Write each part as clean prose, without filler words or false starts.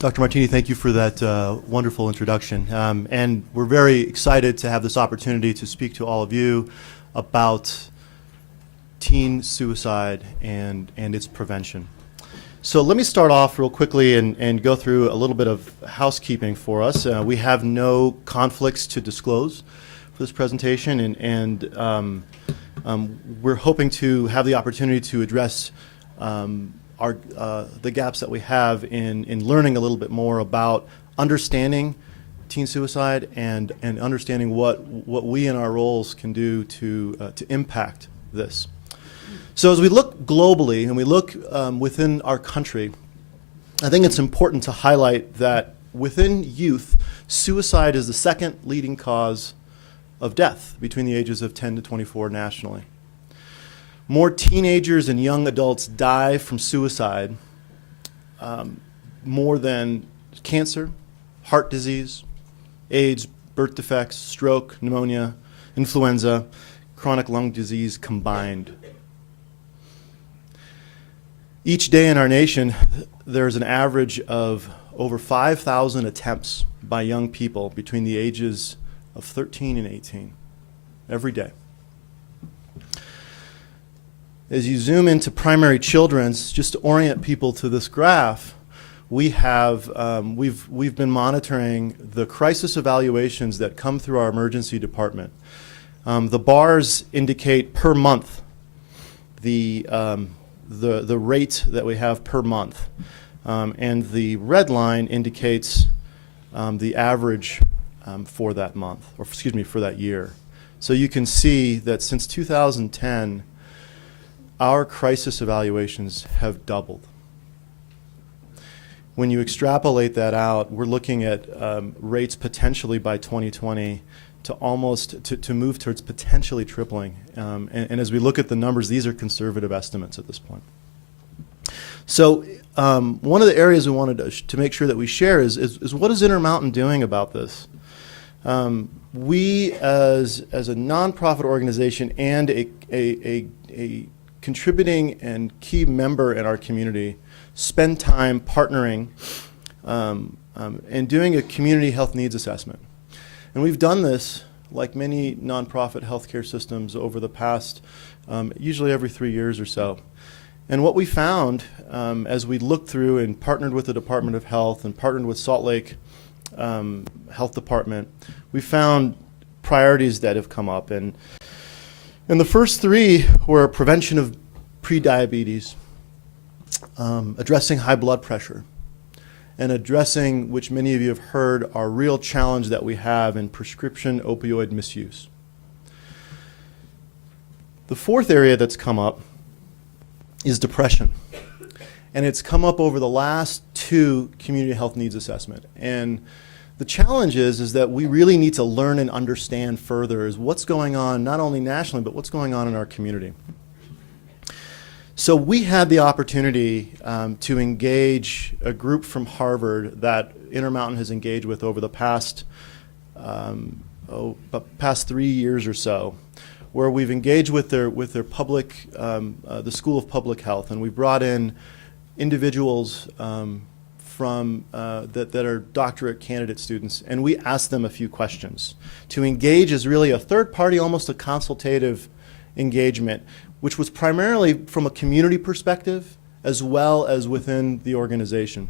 Dr. Martini, thank you for that wonderful introduction. And we're very excited to have this opportunity to speak to all of you about teen suicide and its prevention. So let me start off real quickly and go through a little bit of housekeeping for us. We have no conflicts to disclose for this presentation, and we're hoping to have the opportunity to address the gaps that we have in learning a little bit more about understanding teen suicide and understanding what we in our roles can do to impact this. So as we look globally and we look within our country, I think it's important to highlight that within youth, suicide is the second leading cause of death between the ages of 10 to 24 nationally. More teenagers and young adults die from suicide more than cancer, heart disease, AIDS, birth defects, stroke, pneumonia, influenza, chronic lung disease combined. Each day in our nation, there's an average of over 5,000 attempts by young people between the ages of 13 and 18 every day. As you zoom into primary children's, just to orient people to this graph, we've been monitoring the crisis evaluations that come through our emergency department. The bars indicate per month the rate that we have per month, and the red line indicates the average for that month, or excuse me, for that year. So you can see that since 2010, our crisis evaluations have doubled. When you extrapolate that out, we're looking at rates potentially by 2020 to move towards potentially tripling. And as we look at the numbers, these are conservative estimates at this point. So one of the areas we wanted to make sure that we share is what is Intermountain doing about this? We as a nonprofit organization and a contributing and key member in our community spend time partnering and doing a community health needs assessment. And we've done this, like many nonprofit healthcare systems, over the past, usually every 3 years or so. And what we found as we looked through and partnered with the Department of Health and partnered with Salt Lake Health Department, we found priorities that have come up. And the first three were prevention of prediabetes, addressing high blood pressure, and addressing, which many of you have heard, our real challenge that we have in prescription opioid misuse. The fourth area that's come up is depression. And it's come up over the last two community health needs assessment. And the challenge is that we really need to learn and understand further is what's going on, not only nationally, but what's going on in our community. So we had the opportunity to engage a group from Harvard that Intermountain has engaged with over the past 3 years or so, where we've engaged with their public, the School of Public Health, and we brought in individuals from that are doctorate candidate students, and we asked them a few questions to engage as really a third party, almost a consultative engagement, which was primarily from a community perspective as well as within the organization.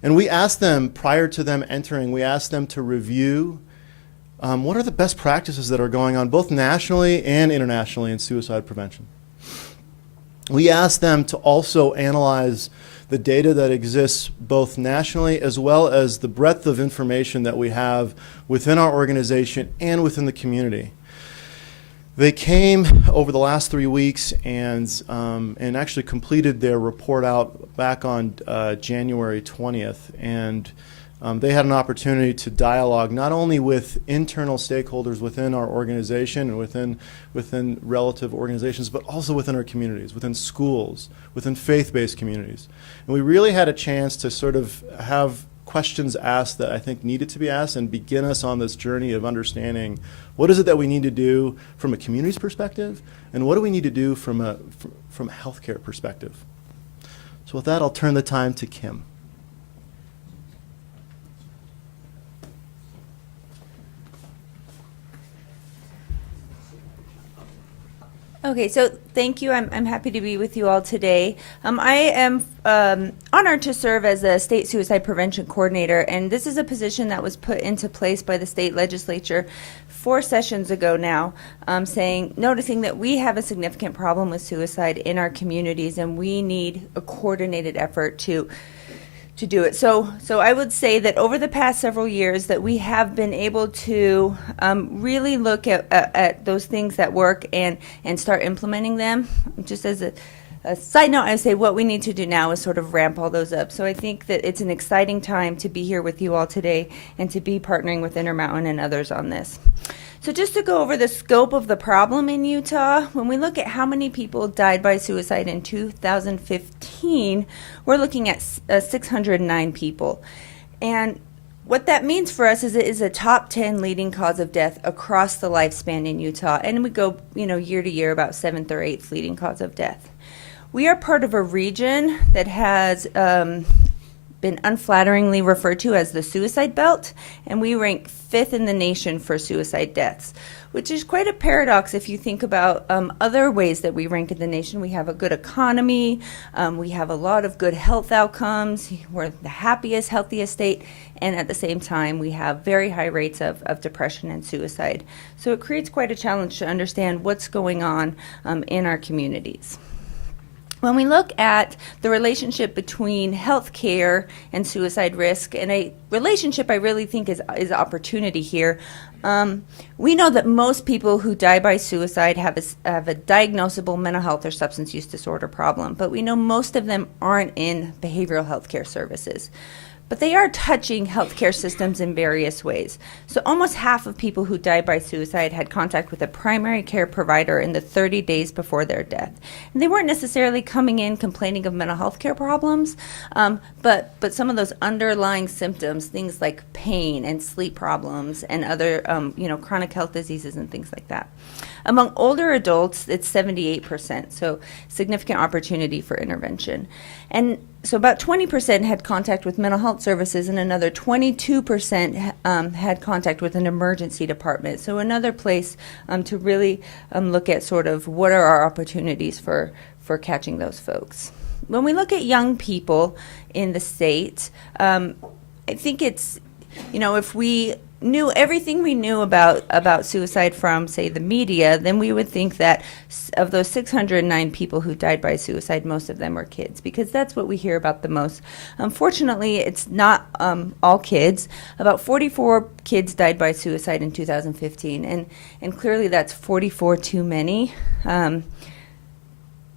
And we asked them, prior to them entering, we asked them to review what are the best practices that are going on both nationally and internationally in suicide prevention. We asked them to also analyze the data that exists both nationally as well as the breadth of information that we have within our organization and within the community. They came over the last 3 weeks and actually completed their report out back on January 20th. And they had an opportunity to dialogue not only with internal stakeholders within our organization and within relative organizations, but also within our communities, within schools, within faith-based communities. And we really had a chance to sort of have questions asked that I think needed to be asked and begin us on this journey of understanding what is it that we need to do from a community's perspective and what do we need to do from a healthcare perspective. So with that, I'll turn the time to Kim. Okay, so thank you. I'm happy to be with you all today. I am honored to serve as a state suicide prevention coordinator, and this is a position that was put into place by the state legislature 4 sessions ago now, noticing that we have a significant problem with suicide in our communities, and we need a coordinated effort to do it. So I would say that over the past several years that we have been able to really look at those things that work and start implementing them. Just as a side note, I would say what we need to do now is sort of ramp all those up. So I think that it's an exciting time to be here with you all today and to be partnering with Intermountain and others on this. So just to go over the scope of the problem in Utah, when we look at how many people died by suicide in 2015, we're looking at 609 people. And what that means for us is it is a top 10 leading cause of death across the lifespan in Utah. And we go, year to year about 7th or 8th leading cause of death. We are part of a region that has been unflatteringly referred to as the suicide belt, and we rank 5th in the nation for suicide deaths, which is quite a paradox if you think about other ways that we rank in the nation. We have a good economy, we have a lot of good health outcomes, we're the happiest, healthiest state, and at the same time we have very high rates of depression and suicide. So it creates quite a challenge to understand what's going on in our communities. When we look at the relationship between health care and suicide risk, and a relationship I really think is opportunity here, we know that most people who die by suicide have a diagnosable mental health or substance use disorder problem, but we know most of them aren't in behavioral health care services. But they are touching healthcare systems in various ways. So almost half of people who died by suicide had contact with a primary care provider in the 30 days before their death. And they weren't necessarily coming in complaining of mental health care problems, but some of those underlying symptoms, things like pain and sleep problems and other chronic health diseases and things like that. Among older adults, it's 78%, so significant opportunity for intervention. And so about 20% had contact with mental health services, and another 22% had contact with an emergency department. So another place to really look at sort of what are our opportunities for catching those folks. When we look at young people in the state, I think it's, if we knew everything we knew about suicide from, say, the media, then we would think that of those 609 people who died by suicide, most of them were kids, because that's what we hear about the most. Unfortunately, it's not all kids. About 44 kids died by suicide in 2015, and clearly that's 44 too many.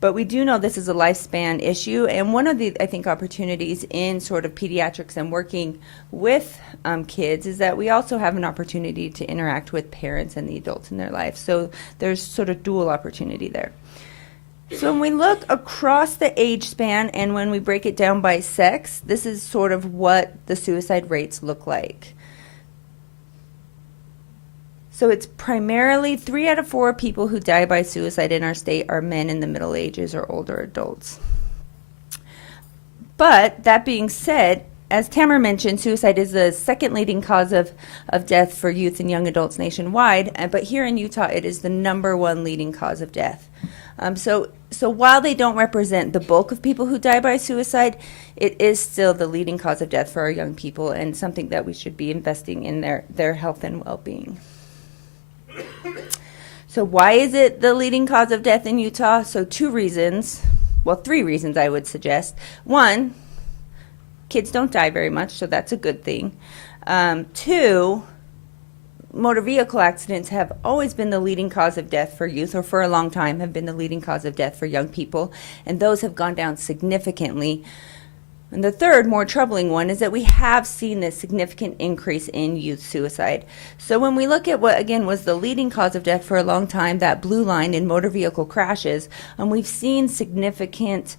But we do know this is a lifespan issue, and one of the, I think, opportunities in sort of pediatrics and working with kids is that we also have an opportunity to interact with parents and the adults in their life. So there's sort of dual opportunity there. So when we look across the age span and when we break it down by sex, this is sort of what the suicide rates look like. So it's primarily 3 out of 4 people who die by suicide in our state are men in the middle ages or older adults. But that being said, as Tammer mentioned, suicide is the second leading cause of death for youth and young adults nationwide, but here in Utah it is the #1 leading cause of death. So while they don't represent the bulk of people who die by suicide, it is still the leading cause of death for our young people and something that we should be investing in their health and well-being. So why is it the leading cause of death in Utah? So 3 reasons I would suggest. 1, kids don't die very much, so that's a good thing. 2, motor vehicle accidents have always been the leading cause of death for youth, or for a long time have been the leading cause of death for young people, and those have gone down significantly. And the third, more troubling one, is that we have seen this significant increase in youth suicide. So when we look at what, again, was the leading cause of death for a long time, that blue line in motor vehicle crashes, we've seen significant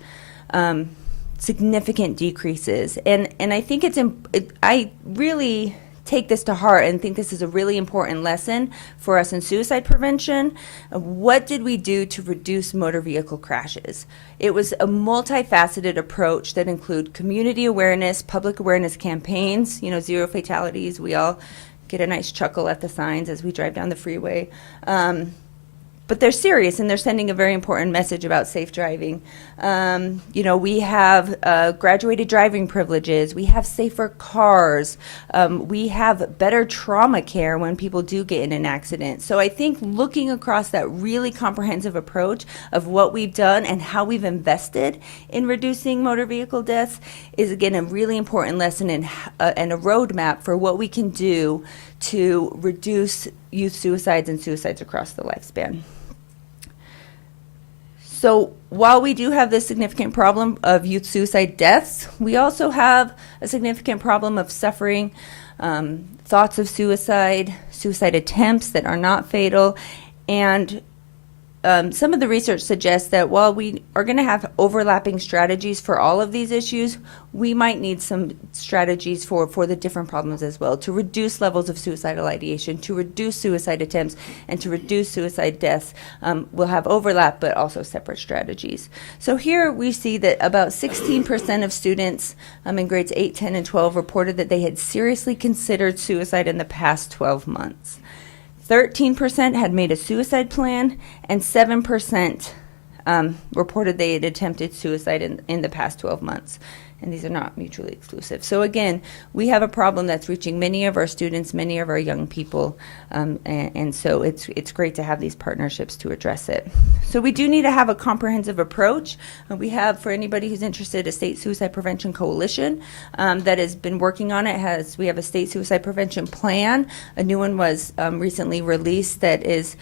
decreases. And I think I really take this to heart and think this is a really important lesson for us in suicide prevention. What did we do to reduce motor vehicle crashes? It was a multifaceted approach that included community awareness, public awareness campaigns, 0 fatalities. We all get a nice chuckle at the signs as we drive down the freeway. but they're serious, and they're sending a very important message about safe driving. We have graduated driving privileges. We have safer cars. We have better trauma care when people do get in an accident. So I think looking across that really comprehensive approach of what we've done and how we've invested in reducing motor vehicle deaths is, again, a really important lesson and a roadmap for what we can do to reduce youth suicides and suicides across the lifespan. So while we do have this significant problem of youth suicide deaths, we also have a significant problem of suffering, thoughts of suicide, suicide attempts that are not fatal, and some of the research suggests that while we are going to have overlapping strategies for all of these issues, we might need some strategies for the different problems as well, to reduce levels of suicidal ideation, to reduce suicide attempts, and to reduce suicide deaths. We'll have overlap, but also separate strategies. So here we see that about 16% of students in grades 8, 10, and 12 reported that they had seriously considered suicide in the past 12 months. 13% had made a suicide plan, and 7% reported they had attempted suicide in the past 12 months. And these are not mutually exclusive. So again, we have a problem that's reaching many of our students, many of our young people, and so it's great to have these partnerships to address it. So we do need to have a comprehensive approach. We have, for anybody who's interested, a State Suicide Prevention Coalition that has been working on it. We have a State Suicide Prevention Plan. A new one was recently released that is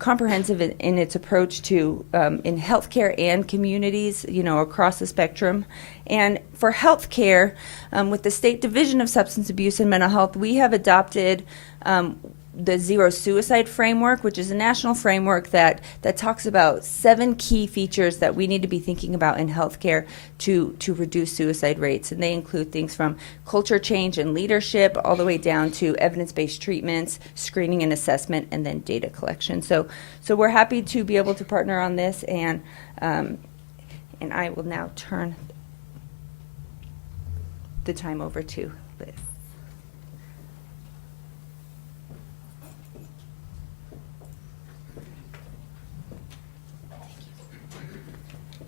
comprehensive in its approach to in healthcare and communities, across the spectrum. And for healthcare, with the State Division of Substance Abuse and Mental Health, we have adopted the Zero Suicide Framework, which is a national framework that talks about 7 key features that we need to be thinking about in healthcare to reduce suicide rates. And they include things from culture change and leadership all the way down to evidence-based treatments, screening and assessment, and then data collection. So we're happy to be able to partner on this, and I will now turn the time over to Liz.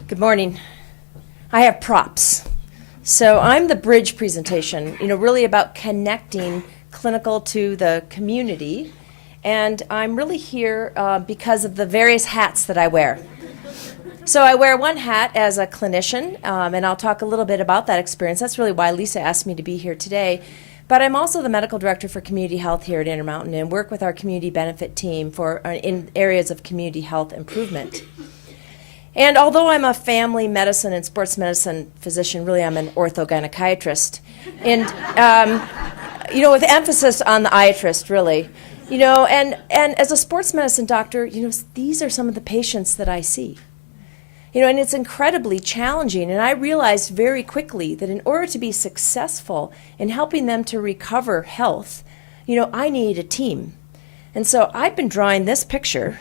Good morning. I have props. So I'm the bridge presentation, really about connecting clinical to the community. And I'm really here because of the various hats that I wear. So I wear one hat as a clinician, and I'll talk a little bit about that experience. That's really why Lisa asked me to be here today. But I'm also the medical director for community health here at Intermountain and work with our community benefit team in areas of community health improvement. And although I'm a family medicine and sports medicine physician, really I'm an orthogynecologist. And, with emphasis on the iatrist, really. And as a sports medicine doctor, these are some of the patients that I see. And it's incredibly challenging. And I realized very quickly that in order to be successful in helping them to recover health, I need a team. And so I've been drawing this picture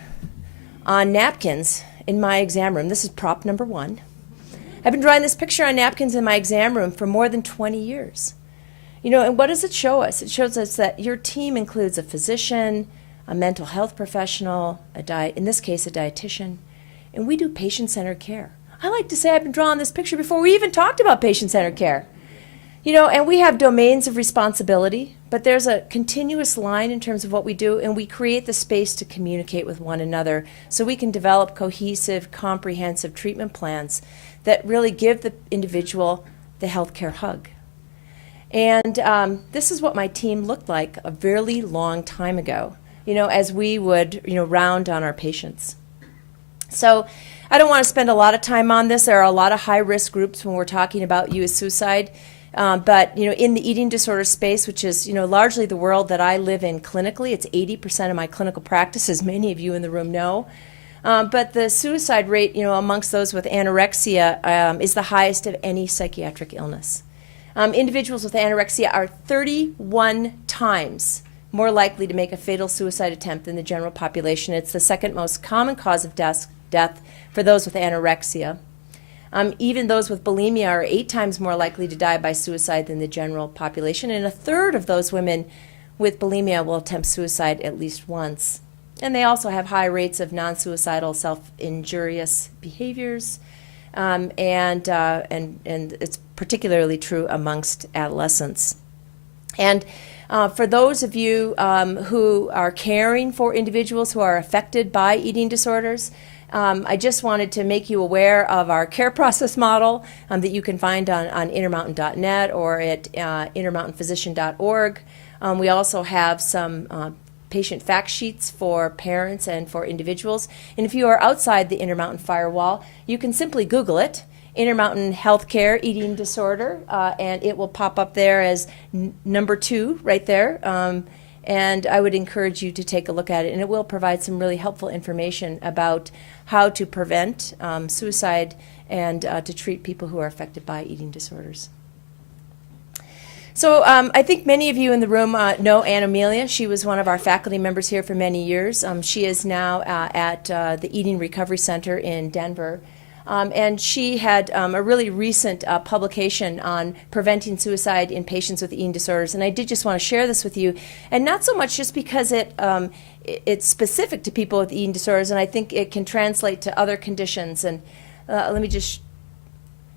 on napkins in my exam room. This is prop number 1. I've been drawing this picture on napkins in my exam room for more than 20 years. And what does it show us? It shows us that your team includes a physician, a mental health professional, in this case, a dietitian, and we do patient-centered care. I like to say I've been drawing this picture before we even talked about patient-centered care. And we have domains of responsibility, but there's a continuous line in terms of what we do, and we create the space to communicate with one another so we can develop cohesive, comprehensive treatment plans that really give the individual the healthcare hug. And this is what my team looked like a very long time ago, as we would, round on our patients. So I don't want to spend a lot of time on this. There are a lot of high-risk groups when we're talking about youth suicide. But, in the eating disorder space, which is, largely the world that I live in clinically, it's 80% of my clinical practice, as many of you in the room know. But the suicide rate, amongst those with anorexia is the highest of any psychiatric illness. Individuals with anorexia are 31 times more likely to make a fatal suicide attempt than the general population. It's the second most common cause of death for those with anorexia. Even those with bulimia are 8 times more likely to die by suicide than the general population, and a third of those women with bulimia will attempt suicide at least once And they also have high rates of non-suicidal self-injurious behaviors, and it's particularly true amongst adolescents. And for those of you who are caring for individuals who are affected by eating disorders, I just wanted to make you aware of our care process model that you can find on intermountain.net or at intermountainphysician.org. We also have some patient fact sheets for parents and for individuals. And if you are outside the Intermountain firewall, you can simply Google it, Intermountain Healthcare Eating Disorder, and it will pop up there as number 2 right there. And I would encourage you to take a look at it, and it will provide some really helpful information about how to prevent suicide and to treat people who are affected by eating disorders. So I think many of you in the room know Ann Amelia. She was one of our faculty members here for many years. She is now at the Eating Recovery Center in Denver. And she had a really recent publication on preventing suicide in patients with eating disorders. And I did just want to share this with you. And not so much just because it's specific to people with eating disorders, and I think it can translate to other conditions. And let me just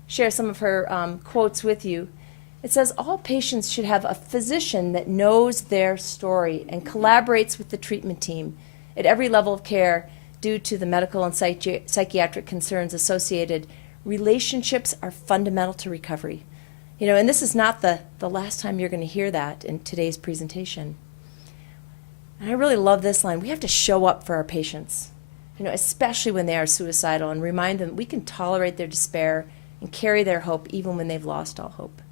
share some of her quotes with you. It says, all patients should have a physician that knows their story and collaborates with the treatment team at every level of care due to the medical and psychiatric concerns associated. Relationships are fundamental to recovery. You know, and this is not the last time you're going to hear that in today's presentation. And I really love this line. We have to show up for our patients, you know, especially when they are suicidal, and remind them we can tolerate their despair and carry their hope even when they've lost all hope.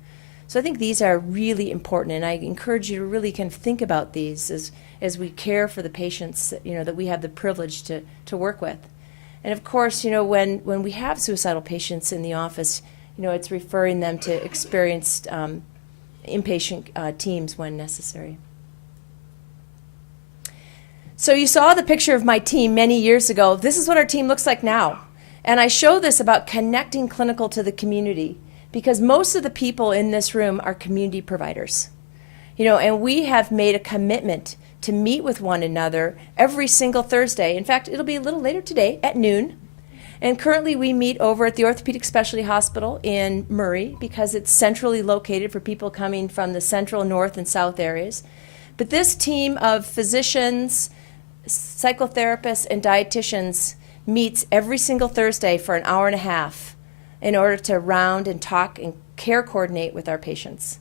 So I think these are really important, and I encourage you to really kind of think about these as we care for the patients, you know, that we have the privilege to work with. And of course, you know, when we have suicidal patients in the office, you know, it's referring them to experienced inpatient teams when necessary. So you saw the picture of my team many years ago. This is what our team looks like now. And I show this about connecting clinical to the community, because most of the people in this room are community providers. You know, and we have made a commitment to meet with one another every single Thursday. In fact, it'll be a little later today at noon. And currently we meet over at the Orthopedic Specialty Hospital in Murray because it's centrally located for people coming from the central, north, and south areas. But this team of physicians, psychotherapists, and dietitians meets every single Thursday for an hour and a half in order to round and talk and care coordinate with our patients.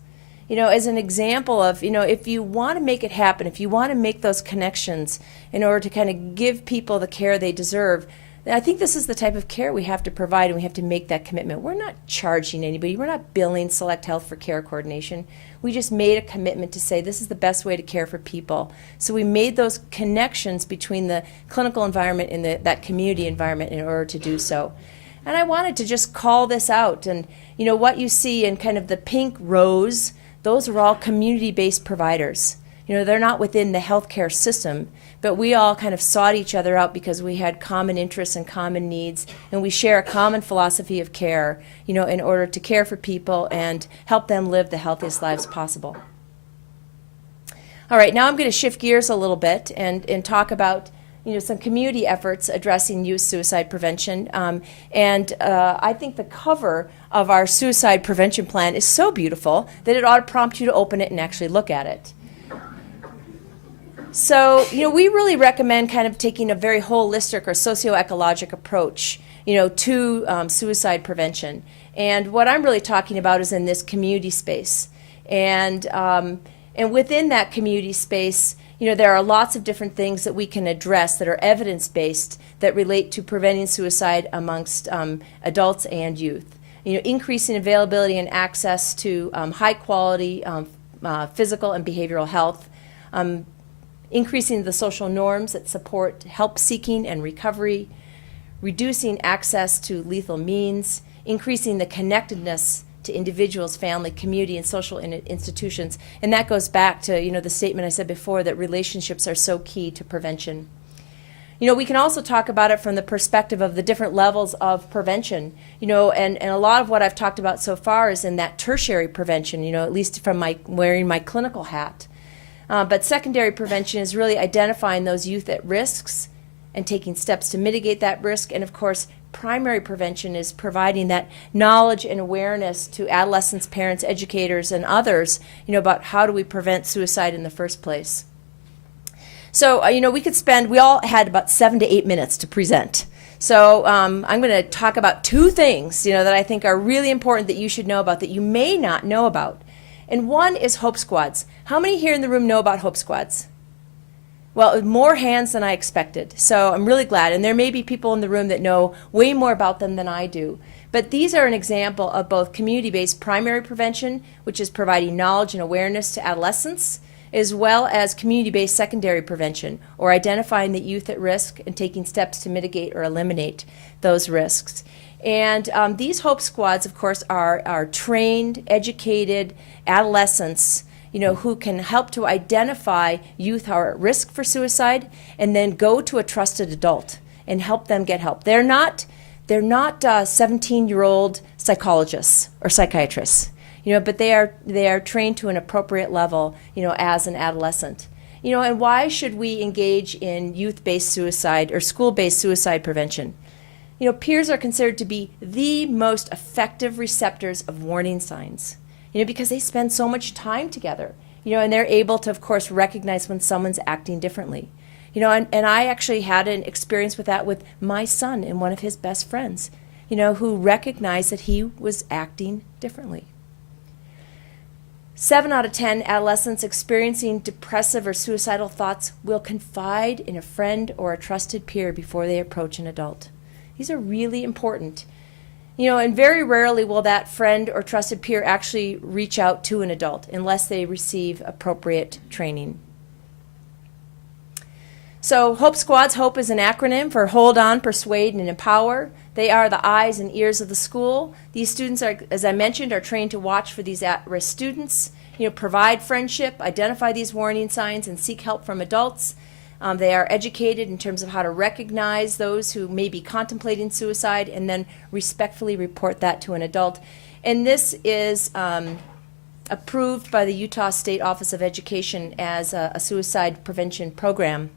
You know, as an example of, you know, if you want to make it happen, if you want to make those connections in order to kind of give people the care they deserve, then I think this is the type of care we have to provide, and we have to make that commitment. We're not charging anybody. We're not billing Select Health for care coordination. We just made a commitment to say this is the best way to care for people. So we made those connections between the clinical environment and that community environment in order to do so. And I wanted to just call this out. And, you know, what you see in kind of the pink rows, those are all community-based providers. You know, they're not within the healthcare system, but we all kind of sought each other out because we had common interests and common needs, and we share a common philosophy of care, you know, in order to care for people and help them live the healthiest lives possible. All right, now I'm going to shift gears a little bit and talk about, you know, some community efforts addressing youth suicide prevention. I think the cover of our suicide prevention plan is so beautiful that it ought to prompt you to open it and actually look at it. So, you know, we really recommend kind of taking a very holistic or socio-ecologic approach, you know, to suicide prevention. And what I'm really talking about is in this community space. And within that community space, you know, there are lots of different things that we can address that are evidence-based that relate to preventing suicide amongst adults and youth. You know, increasing availability and access to high-quality physical and behavioral health, increasing the social norms that support help-seeking and recovery, reducing access to lethal means, increasing the connectedness to individuals, family, community, and social institutions. And that goes back to, you know, the statement I said before that relationships are so key to prevention. You know, we can also talk about it from the perspective of the different levels of prevention, you know, and a lot of what I've talked about so far is in that tertiary prevention, you know, at least from my wearing my clinical hat. But secondary prevention is really identifying those youth at risks and taking steps to mitigate that risk. And of course, primary prevention is providing that knowledge and awareness to adolescents, parents, educators, and others, about how do we prevent suicide in the first place. So, we all had about 7 to 8 minutes to present. So I'm going to talk about two things, that I think are really important that you should know about that you may not know about. And one is Hope Squads. How many here in the room know about Hope Squads? Well, more hands than I expected. So I'm really glad. And there may be people in the room that know way more about them than I do. But these are an example of both community-based primary prevention, which is providing knowledge and awareness to adolescents, as well as community-based secondary prevention, or identifying the youth at risk and taking steps to mitigate or eliminate those risks. And these Hope Squads, of course, are trained, educated adolescents, who can help to identify youth who are at risk for suicide, and then go to a trusted adult and help them get help. They're not 17-year-old psychologists or psychiatrists. But they are trained to an appropriate level, as an adolescent. And why should we engage in youth-based suicide or school-based suicide prevention? Peers are considered to be the most effective receptors of warning signs, because they spend so much time together, and they're able to, of course, recognize when someone's acting differently. And I actually had an experience with that with my son and one of his best friends, who recognized that he was acting differently. 7 out of 10 adolescents experiencing depressive or suicidal thoughts will confide in a friend or a trusted peer before they approach an adult. These are really important. And very rarely will that friend or trusted peer actually reach out to an adult unless they receive appropriate training. So Hope Squads, HOPE is an acronym for Hold On, Persuade, and Empower. They are the eyes and ears of the school. These students are, as I mentioned, are trained to watch for these at-risk students, provide friendship, identify these warning signs, and seek help from adults. They are educated in terms of how to recognize those who may be contemplating suicide and then respectfully report that to an adult. And this is approved by the Utah State Office of Education as a suicide prevention program.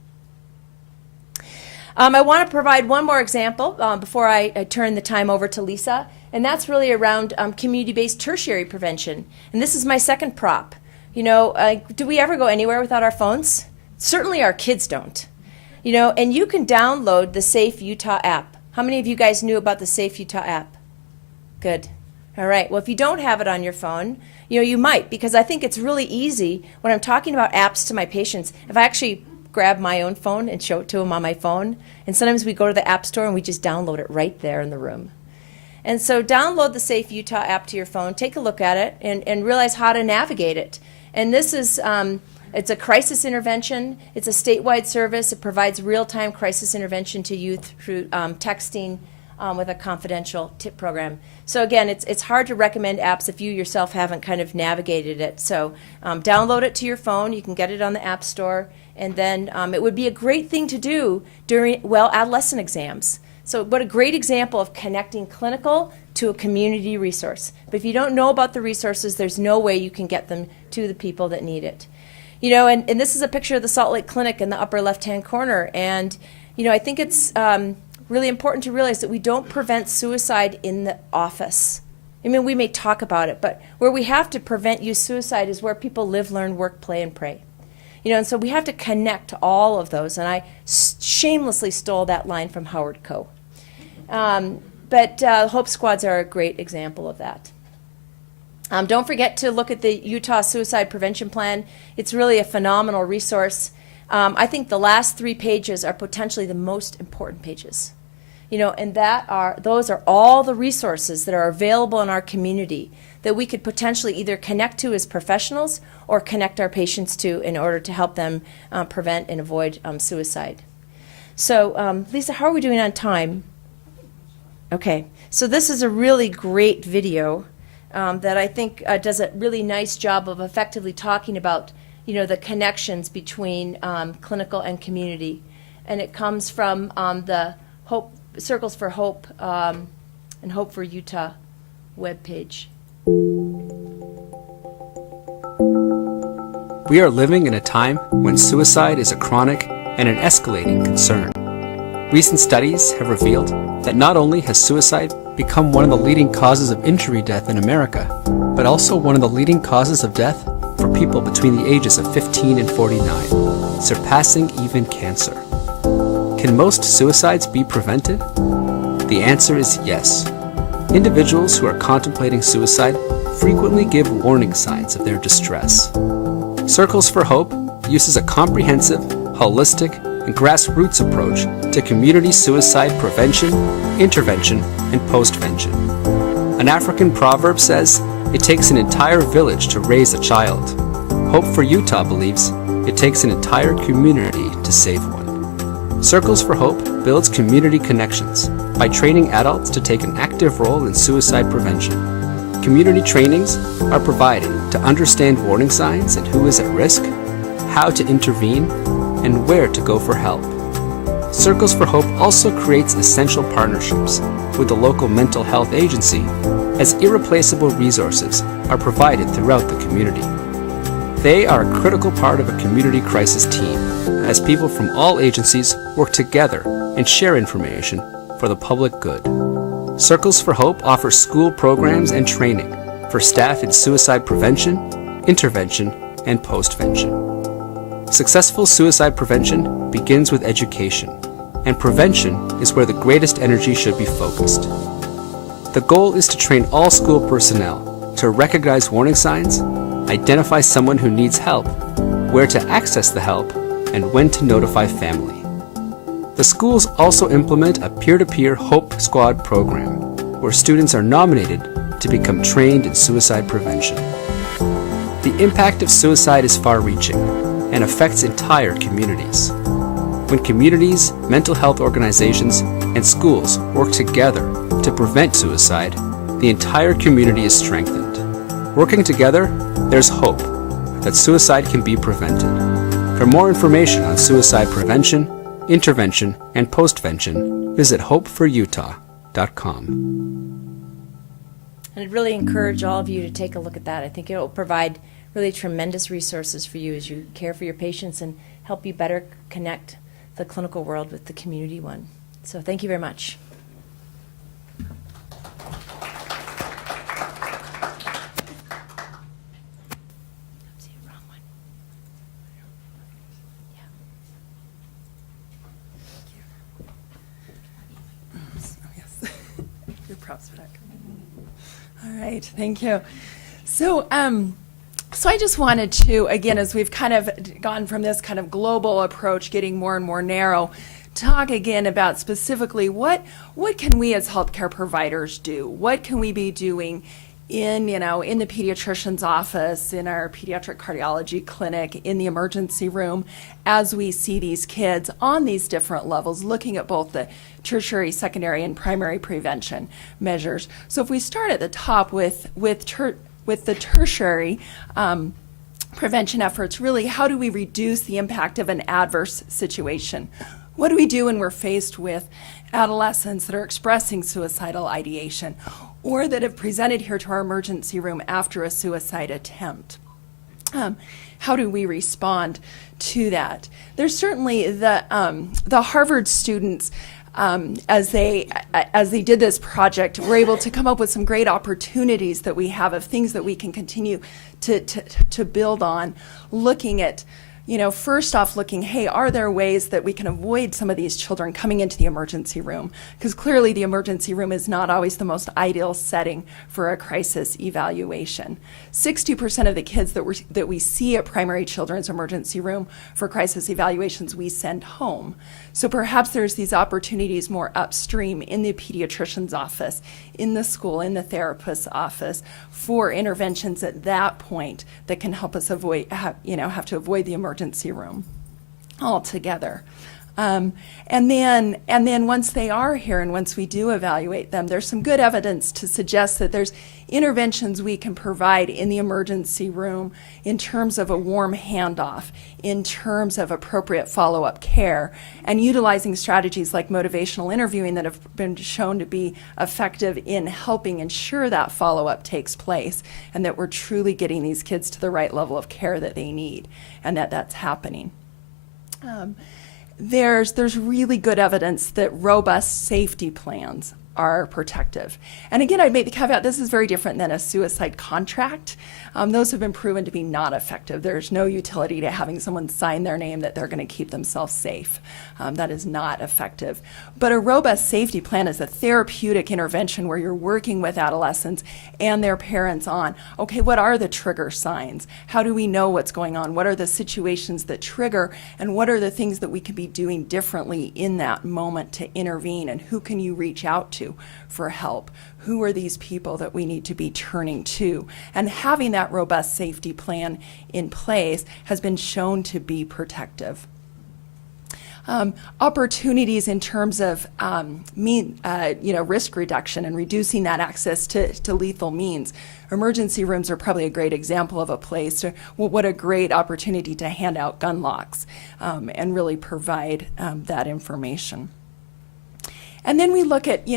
I want to provide one more example before I turn the time over to Lisa, and that's really around community-based tertiary prevention. And this is my second prop. Do we ever go anywhere without our phones? Certainly our kids don't. And you can download the Safe Utah app. How many of you guys knew about the Safe Utah app? Good. All right. Well, if you don't have it on your phone, you might, because I think it's really easy when I'm talking about apps to my patients. If I actually grab my own phone and show it to them on my phone, and sometimes we go to the app store and we just download it right there in the room. And so download the Safe Utah app to your phone, take a look at it, and realize how to navigate it. And this is, it's a crisis intervention. It's a statewide service. It provides real-time crisis intervention to youth through texting with a confidential tip program. So again, it's hard to recommend apps if you yourself haven't kind of navigated it. So download it to your phone. You can get it on the App Store. And then it would be a great thing to do during, adolescent exams. So what a great example of connecting clinical to a community resource. But if you don't know about the resources, there's no way you can get them to the people that need it. And this is a picture of the Salt Lake Clinic in the upper left-hand corner. And, I think it's really important to realize that we don't prevent suicide in the office. We may talk about it, but where we have to prevent youth suicide is where people live, learn, work, play, and pray. And so we have to connect to all of those. And I shamelessly stole that line from Howard Coe. But Hope Squads are a great example of that. Don't forget to look at the Utah Suicide Prevention Plan. It's really a phenomenal resource. I think the last 3 pages are potentially the most important pages. And those are all the resources that are available in our community that we could potentially either connect to as professionals or connect our patients to in order to help them prevent and avoid suicide. So, Lisa, how are we doing on time? Okay, so this is a really great video that I think does a really nice job of effectively talking about, the connections between clinical and community. And it comes from the Circles for Hope and Hope for Utah webpage. We are living in a time when suicide is a chronic and an escalating concern. Recent studies have revealed that not only has suicide become one of the leading causes of injury death in America, but also one of the leading causes of death for people between the ages of 15 and 49, surpassing even cancer. Can most suicides be prevented? The answer is yes. Individuals who are contemplating suicide frequently give warning signs of their distress. Circles for Hope uses a comprehensive, holistic, and grassroots approach to community suicide prevention, intervention, and postvention. An African proverb says, "It takes an entire village to raise a child." Hope for Utah believes it takes an entire community to save one. Circles for Hope builds community connections by training adults to take an active role in suicide prevention. Community trainings are provided to understand warning signs and who is at risk, how to intervene, and where to go for help. Circles for Hope also creates essential partnerships with the local mental health agency, as irreplaceable resources are provided throughout the community. They are a critical part of a community crisis team, as people from all agencies work together and share information for the public good. Circles for Hope offers school programs and training for staff in suicide prevention, intervention, and postvention. Successful suicide prevention begins with education, and prevention is where the greatest energy should be focused. The goal is to train all school personnel to recognize warning signs, identify someone who needs help, where to access the help, and when to notify family. The schools also implement a peer-to-peer Hope Squad program, where students are nominated to become trained in suicide prevention. The impact of suicide is far-reaching and affects entire communities. When communities, mental health organizations, and schools work together to prevent suicide, the entire community is strengthened. Working together, there's hope that suicide can be prevented. For more information on suicide prevention, intervention, and postvention, visit hopeforutah.com. And I'd really encourage all of you to take a look at that. I think it will provide really tremendous resources for you as you care for your patients and help you better connect the clinical world with the community one. So thank you very much. Wrong one. Yeah. Yes. Your props back. All right, thank you. So I just wanted to, again, as we've kind of gone from this kind of global approach, getting more and more narrow, talk again about specifically what can we as healthcare providers do? What can we be doing in the pediatrician's office, in our pediatric cardiology clinic, in the emergency room, as we see these kids on these different levels, looking at both the tertiary, secondary, and primary prevention measures. So if we start at the top with the tertiary prevention efforts, really, how do we reduce the impact of an adverse situation? What do we do when we're faced with adolescents that are expressing suicidal ideation or that have presented here to our emergency room after a suicide attempt? How do we respond to that? There's certainly the Harvard students, as they did this project, were able to come up with some great opportunities that we have of things that we can continue to build on, looking at, first off looking, hey, are there ways that we can avoid some of these children coming into the emergency room? Because clearly the emergency room is not always the most ideal setting for a crisis evaluation. 60% of the kids that we see at primary children's emergency room for crisis evaluations, we send home. So perhaps there's these opportunities more upstream in the pediatrician's office, in the school, in the therapist's office, for interventions at that point that can help us have to avoid the emergency room altogether. And then once they are here and once we do evaluate them, there's some good evidence to suggest that there's interventions we can provide in the emergency room in terms of a warm handoff, in terms of appropriate follow-up care, and utilizing strategies like motivational interviewing that have been shown to be effective in helping ensure that follow-up takes place and that we're truly getting these kids to the right level of care that they need and that that's happening. There's really good evidence that robust safety plans are protective. And again, I'd make the caveat, this is very different than a suicide contract. Those have been proven to be not effective. There's no utility to having someone sign their name that they're going to keep themselves safe. That is not effective. But a robust safety plan is a therapeutic intervention where you're working with adolescents and their parents on, okay, what are the trigger signs? How do we know what's going on? What are the situations that trigger? And what are the things that we could be doing differently in that moment to intervene? And who can you reach out to for help? Who are these people that we need to be turning to? And having that robust safety plan in place has been shown to be protective. Opportunities in terms of risk reduction and reducing that access to lethal means. Emergency rooms are probably a great example of a place. What a great opportunity to hand out gun locks and really provide that information. And then we look at,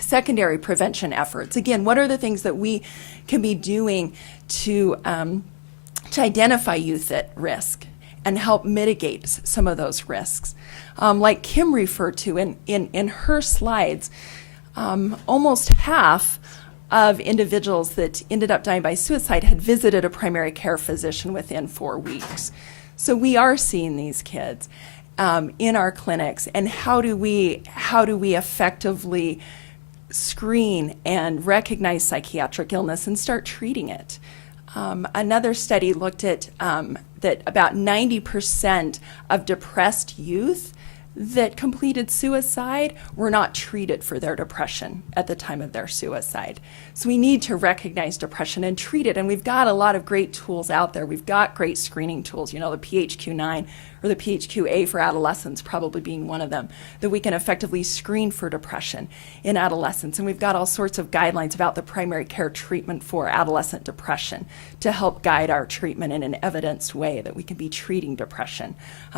secondary prevention efforts. Again, what are the things that we can be doing to identify youth at risk and help mitigate some of those risks? Like Kim referred to in her slides, almost half of individuals that ended up dying by suicide had visited a primary care physician within 4 weeks. So we are seeing these kids in our clinics, and how do we effectively screen and recognize psychiatric illness and start treating it? Another study looked at that about 90% of depressed youth that completed suicide were not treated for their depression at the time of their suicide. So we need to recognize depression and treat it, and we've got a lot of great tools out there. We've got great screening tools, the PHQ-9 or the PHQ-A for adolescents probably being one of them, that we can effectively screen for depression in adolescents. And we've got all sorts of guidelines about the primary care treatment for adolescent depression to help guide our treatment in an evidenced way that we can be treating depression.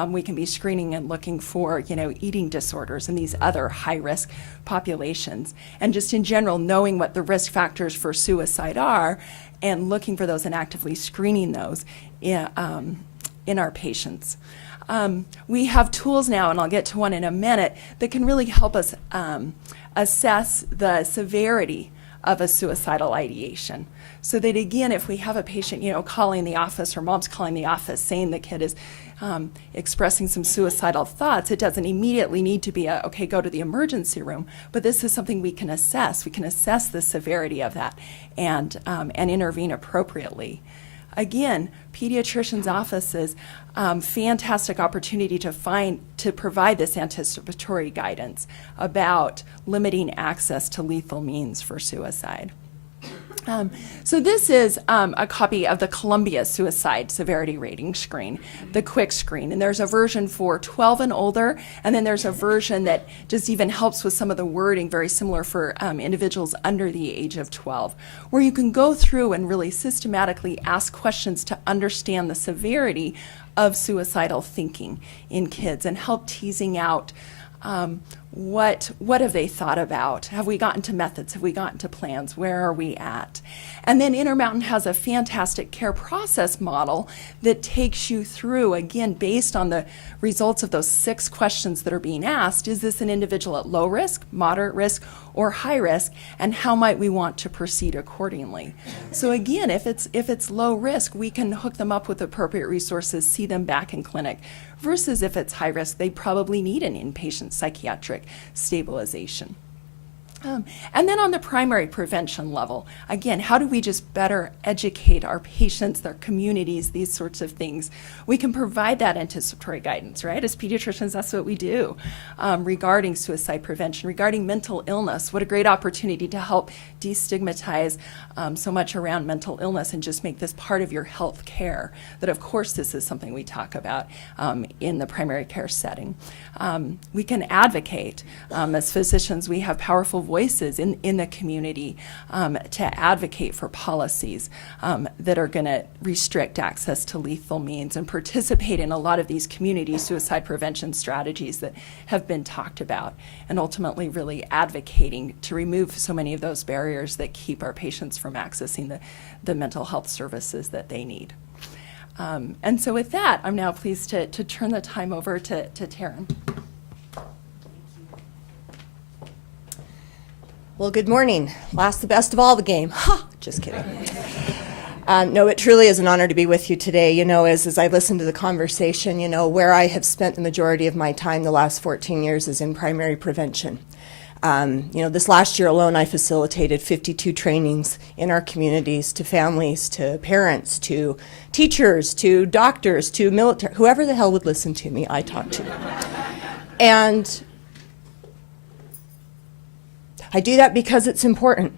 We can be screening and looking for, eating disorders and these other high-risk populations. And just in general, knowing what the risk factors for suicide are and looking for those and actively screening those in our patients. We have tools now, and I'll get to one in a minute, that can really help us assess the severity of a suicidal ideation. So that, again, if we have a patient, calling the office or mom's calling the office saying the kid is expressing some suicidal thoughts, it doesn't immediately need to be okay, go to the emergency room. But this is something we can assess. We can assess the severity of that and intervene appropriately. Again, pediatricians' offices, fantastic opportunity to provide this anticipatory guidance about limiting access to lethal means for suicide. So this is a copy of the Columbia Suicide Severity Rating Screen, the quick screen. And there's a version for 12 and older, and then there's a version that just even helps with some of the wording, very similar for individuals under the age of 12, where you can go through and really systematically ask questions to understand the severity of suicidal thinking in kids and help teasing out what have they thought about? Have we gotten to methods? Have we gotten to plans? Where are we at? And then Intermountain has a fantastic care process model that takes you through, again, based on the results of those 6 questions that are being asked. Is this an individual at low risk, moderate risk, or high risk? And how might we want to proceed accordingly? So again, if it's low risk, we can hook them up with appropriate resources, see them back in clinic. Versus if it's high risk, they probably need an inpatient psychiatric stabilization. And then on the primary prevention level, again, how do we just better educate our patients, their communities, these sorts of things? We can provide that anticipatory guidance, right? As pediatricians, that's what we do regarding suicide prevention, regarding mental illness. What a great opportunity to help destigmatize so much around mental illness and just make this part of your health care. That, of course, this is something we talk about in the primary care setting. We can advocate. As physicians, we have powerful voices in the community to advocate for policies that are going to restrict access to lethal means and participate in a lot of these community suicide prevention strategies that have been talked about, and ultimately really advocating to remove so many of those barriers that keep our patients from accessing the mental health services that they need. And so with that, I'm now pleased to turn the time over to Taryn. Well, good morning. Last the best of all the game. Ha! Just kidding. No, it truly is an honor to be with you today. You know, as I listen to the conversation, you know, where I have spent the majority of my time the last 14 years is in primary prevention. You know, this last year alone, I facilitated 52 trainings in our communities to families, to parents, to teachers, to doctors, to military, whoever the hell would listen to me, I talked to. And I do that because it's important,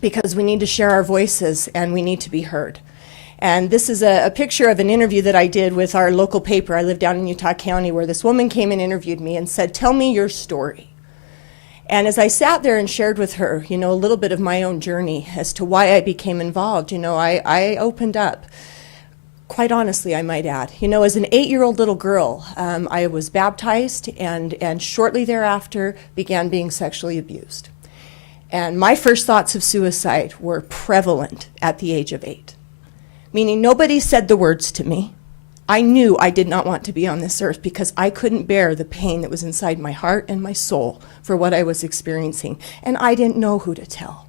because we need to share our voices and we need to be heard. And this is a picture of an interview that I did with our local paper. I live down in Utah County, where this woman came and interviewed me and said, "Tell me your story." And as I sat there and shared with her, you know, a little bit of my own journey as to why I became involved, you know, I opened up. Quite honestly, I might add. You know, as an 8-year-old little girl, I was baptized and shortly thereafter began being sexually abused. And my first thoughts of suicide were prevalent at the age of 8. Meaning nobody said the words to me. I knew I did not want to be on this earth because I couldn't bear the pain that was inside my heart and my soul for what I was experiencing. And I didn't know who to tell.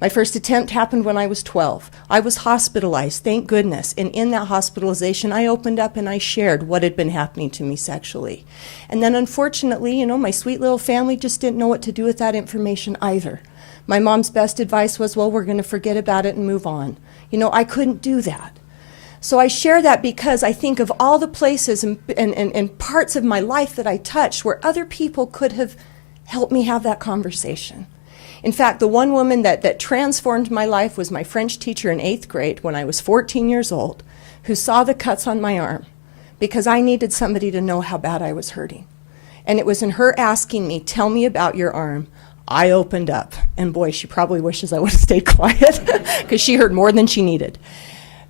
My first attempt happened when I was 12. I was hospitalized, thank goodness. And in that hospitalization, I opened up and I shared what had been happening to me sexually. And then unfortunately, you know, my sweet little family just didn't know what to do with that information either. My mom's best advice was, well, we're going to forget about it and move on. You know, I couldn't do that. So I share that because I think of all the places and parts of my life that I touched where other people could have helped me have that conversation. In fact, the one woman that transformed my life was my French teacher in 8th grade when I was 14 years old, who saw the cuts on my arm because I needed somebody to know how bad I was hurting. And it was in her asking me, "Tell me about your arm," I opened up. And boy, she probably wishes I would have stayed quiet because she heard more than she needed.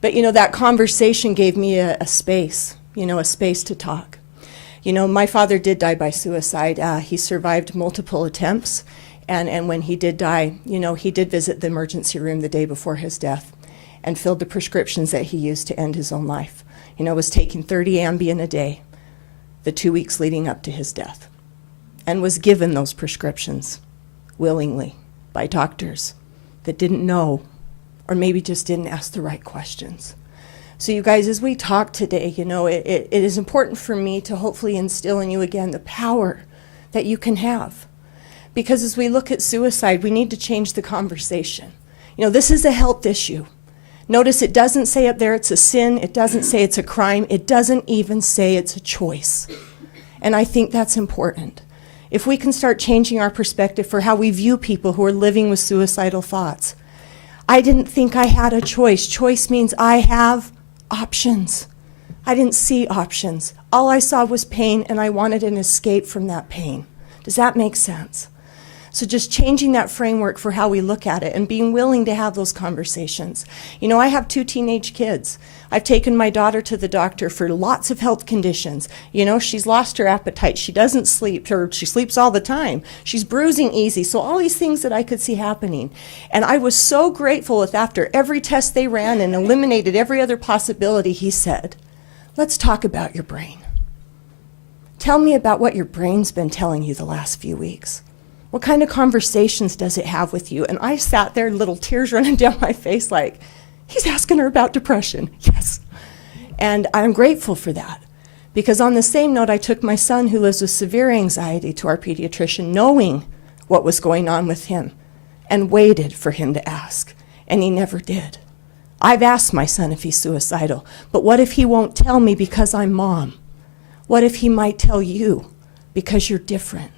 But, you know, that conversation gave me a space, you know, a space to talk. You know, my father did die by suicide. He survived multiple attempts. And when he did die, you know, he did visit the emergency room the day before his death and filled the prescriptions that he used to end his own life. You know, was taking 30 Ambien a day the 2 weeks leading up to his death, and was given those prescriptions willingly by doctors that didn't know or maybe just didn't ask the right questions. So you guys, as we talk today, you know, it is important for me to hopefully instill in you again the power that you can have. Because as we look at suicide, we need to change the conversation. You know, this is a health issue. Notice it doesn't say up there it's a sin. It doesn't say it's a crime. It doesn't even say it's a choice. And I think that's important. If we can start changing our perspective for how we view people who are living with suicidal thoughts. I didn't think I had a choice. Choice means I have options. I didn't see options. All I saw was pain, and I wanted an escape from that pain. Does that make sense? So just changing that framework for how we look at it and being willing to have those conversations. You know, I have 2 teenage kids. I've taken my daughter to the doctor for lots of health conditions. You know, she's lost her appetite. She doesn't sleep, or she sleeps all the time. She's bruising easy. So all these things that I could see happening. And I was so grateful that after every test they ran and eliminated every other possibility, he said, "Let's talk about your brain. Tell me about what your brain's been telling you the last few weeks. What kind of conversations does it have with you?" And I sat there, little tears running down my face, like, he's asking her about depression. Yes. And I'm grateful for that. Because on the same note, I took my son, who lives with severe anxiety, to our pediatrician, knowing what was going on with him and waited for him to ask, and he never did. I've asked my son if he's suicidal, but what if he won't tell me because I'm mom? What if he might tell you because you're different?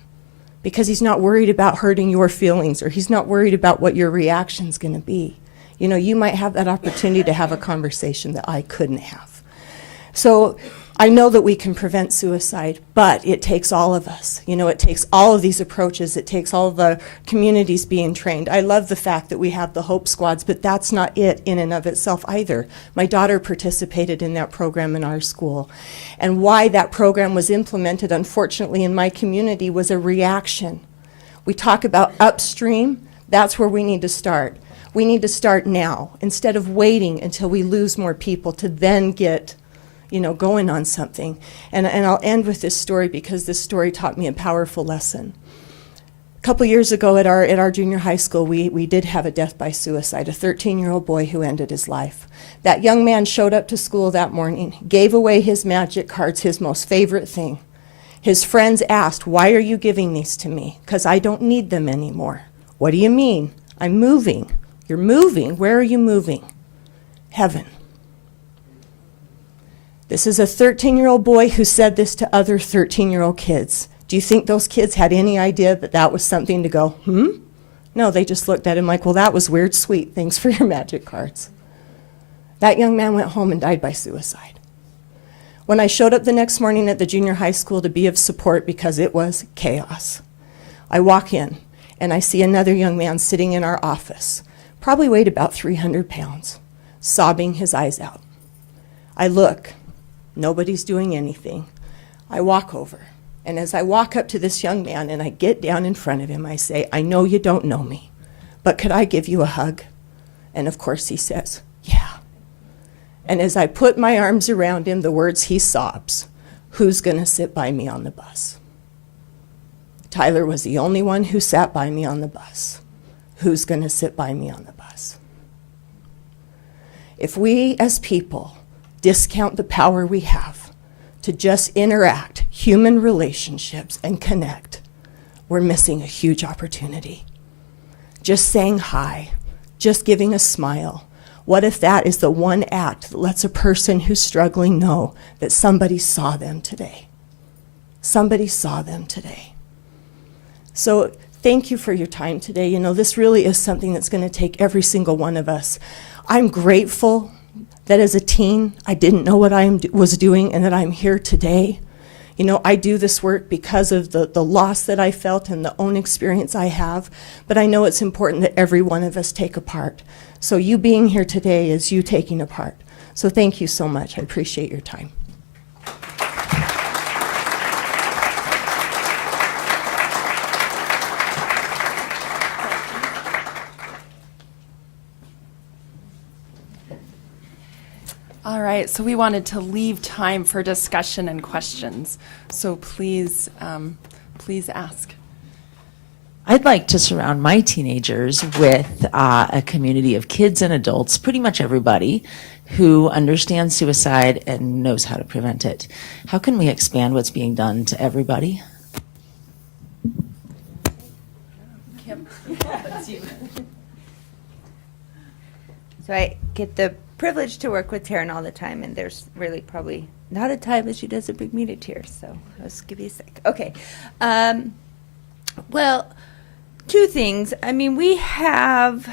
Because he's not worried about hurting your feelings, or he's not worried about what your reaction's going to be. You know, you might have that opportunity to have a conversation that I couldn't have. So I know that we can prevent suicide, but it takes all of us. You know, it takes all of these approaches. It takes all of the communities being trained. I love the fact that we have the Hope Squads, but that's not it in and of itself either. My daughter participated in that program in our school. And why that program was implemented, unfortunately, in my community was a reaction. We talk about upstream. That's where we need to start. We need to start now, instead of waiting until we lose more people to then get, you know, going on something. And I'll end with this story because this story taught me a powerful lesson. A couple years ago at our junior high school, we did have a death by suicide, a 13-year-old boy who ended his life. That young man showed up to school that morning, gave away his magic cards, his most favorite thing. His friends asked, "Why are you giving these to me?" "Because I don't need them anymore." "What do you mean?" "I'm moving." "You're moving? Where are you moving?" "Heaven." This is a 13-year-old boy who said this to other 13-year-old kids. Do you think those kids had any idea that that was something to go, No, they just looked at him like, well, that was weird, sweet. Thanks for your magic cards. That young man went home and died by suicide. When I showed up the next morning at the junior high school to be of support because it was chaos, I walk in and I see another young man sitting in our office, probably weighed about 300 pounds, sobbing his eyes out. I look. Nobody's doing anything. I walk over, and as I walk up to this young man and I get down in front of him, I say, "I know you don't know me, but could I give you a hug?" And of course he says, "Yeah." And as I put my arms around him, the words he sobs, "Who's going to sit by me on the bus?" Tyler was the only one who sat by me on the bus. Who's going to sit by me on the bus? If we as people discount the power we have to just interact, human relationships, and connect, we're missing a huge opportunity. Just saying hi, just giving a smile. What if that is the one act that lets a person who's struggling know that somebody saw them today? Somebody saw them today. So thank you for your time today. You know, this really is something that's going to take every single one of us. I'm grateful that as a teen, I didn't know what I was doing and that I'm here today. You know, I do this work because of the loss that I felt and the own experience I have, but I know it's important that every one of us take a part. So you being here today is you taking a part. So thank you so much. I appreciate your time. All right, so we wanted to leave time for discussion and questions. So please, please ask. I'd like to surround my teenagers with a community of kids and adults, pretty much everybody, who understands suicide and knows how to prevent it. How can we expand what's being done to everybody? Kim, that's you. So I get the privilege to work with Taryn all the time, and there's really probably not a time that she doesn't bring me to tears. So let's give you a sec. Okay. Well, two things. I mean, we have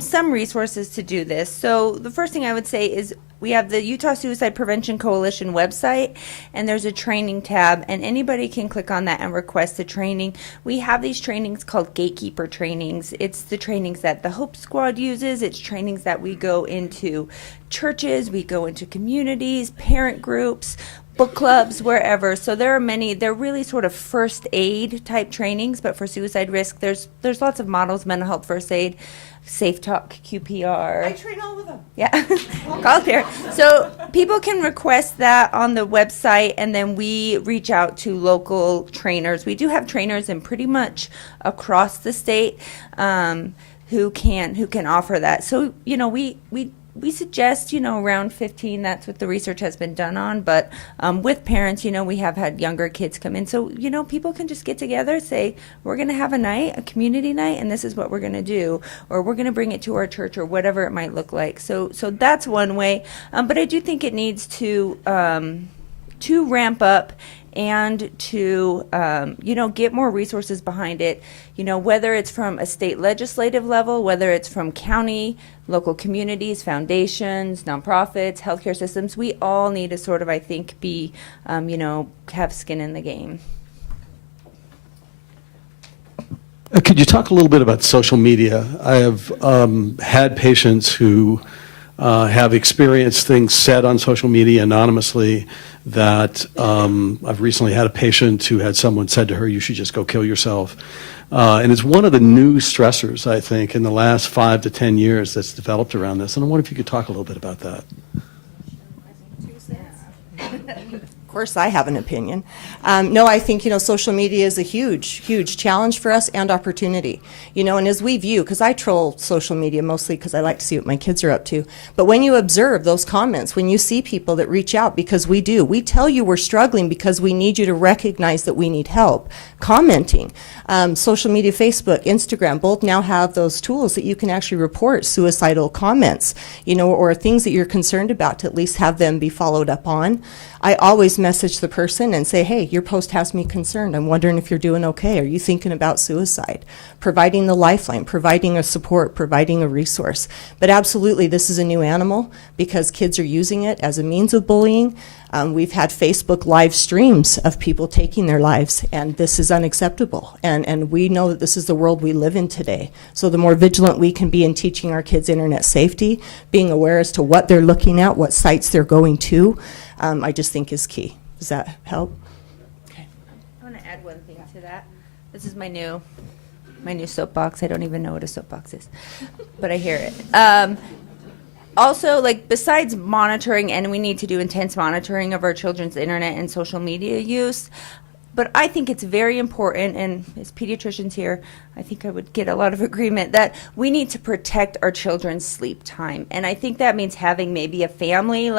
some resources to do this. So the first thing I would say is we have the Utah Suicide Prevention Coalition website, and there's a training tab, and anybody can click on that and request a training. We have these trainings called gatekeeper trainings. It's the trainings that the Hope Squad uses. It's trainings that we go into churches, we go into communities, parent groups, book clubs, wherever. So there are many. They're really sort of first aid type trainings, but for suicide risk, there's lots of models: mental health first aid, Safe Talk, QPR. I train all of them. Yeah, call there. So people can request that on the website, and then we reach out to local trainers. We do have trainers in pretty much across the state who can offer that. So you know, we we suggest, around 15. That's what the research has been done on. But with parents, we have had younger kids come in. So, people can just get together, say, we're going to have a community night, and this is what we're going to do. Or we're going to bring it to our church, or whatever it might look like. So that's one way. But I do think it needs to ramp up and to, get more resources behind it, whether it's from a state legislative level, whether it's from county, local communities, foundations, nonprofits, healthcare systems. We all need to sort of, I think, be, have skin in the game. Could you talk a little bit about social media? I have had patients who have experienced things said on social media anonymously that I've recently had a patient who had someone said to her, you should just go kill yourself. And it's one of the new stressors, I think, in the last 5 to 10 years that's developed around this. And I wonder if you could talk a little bit about that. Of course, I have an opinion. No, I think, social media is a huge, huge challenge for us and opportunity. And as we view, because I troll social media mostly because I like to see what my kids are up to, but when you observe those comments, when you see people that reach out, because we tell you we're struggling because we need you to recognize that we need help. Commenting, social media, Facebook, Instagram, both now have those tools that you can actually report suicidal comments, or things that you're concerned about to at least have them be followed up on. I always message the person and say, hey, your post has me concerned. I'm wondering if you're doing okay. Are you thinking about suicide? Providing the lifeline, providing a support, providing a resource. But absolutely, this is a new animal because kids are using it as a means of bullying. We've had Facebook live streams of people taking their lives, and this is unacceptable. And we know that this is the world we live in today. So the more vigilant we can be in teaching our kids internet safety, being aware as to what they're looking at, what sites they're going to, I just think is key. Does that help? I want to add one thing to that. This is my new soapbox. I don't even know what a soapbox is, but I hear it. Also, besides monitoring, and we need to do intense monitoring of our children's internet and social media use, but I think it's very important, and as pediatricians here, I think I would get a lot of agreement that we need to protect our children's sleep time. And I think that means having maybe a family